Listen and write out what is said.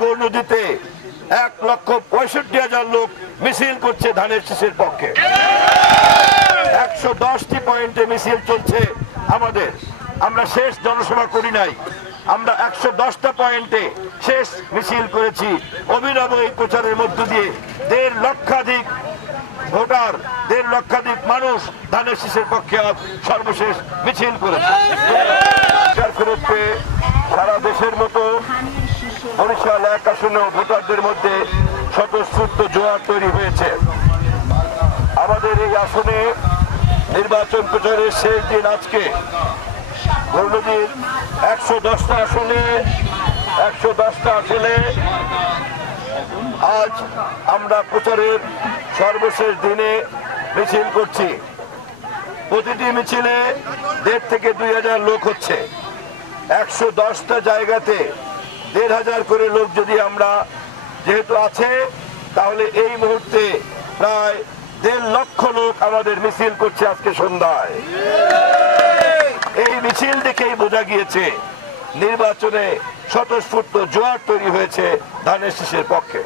গৌরনদীতে 1,65,000 লোক মিছিল করছে ধানের শীষের পক্ষে। 110টি পয়েন্টে মিছিল চলছে আমাদের। আমরা শেষ জনসভা করি নাই, আমরা 110টা পয়েন্টে শেষ মিছিল করেছি। অভিনব এই প্রচারের মধ্য দিয়ে 1.5 লক্ষাধিক ভোটার, 1.5 লক্ষাধিক মানুষ ধানের শীষের পক্ষে সর্বশেষ মিছিল করেছে। সারা দেশের মতো বরিশাল 1 আসনেও ভোটারদের মধ্যে স্বতঃস্ফূর্ত জোয়ার তৈরি হয়েছে। আমাদের এই আসনে নির্বাচন প্রচারের শেষ দিন আজকে। গৌরনদীর 110টা আসনে আজ আমরা প্রচারের সর্বশেষ দিনে মিছিল করছি। প্রতিটি মিছিলে 1,500 থেকে 2,000 লোক হচ্ছে। 110টা জায়গাতে 1,500 করে লোক যদি আমরা যেহেতু আছে, তাহলে এই মুহূর্তে প্রায় 1.5 লক্ষ লোক আমাদের মিছিল করছে আজকে সন্ধ্যায়। এই মিছিল দেখেই বোঝা গিয়েছে নির্বাচনে স্বতঃস্ফূর্ত জোয়ার তৈরি হয়েছে ধানের শীষের পক্ষে।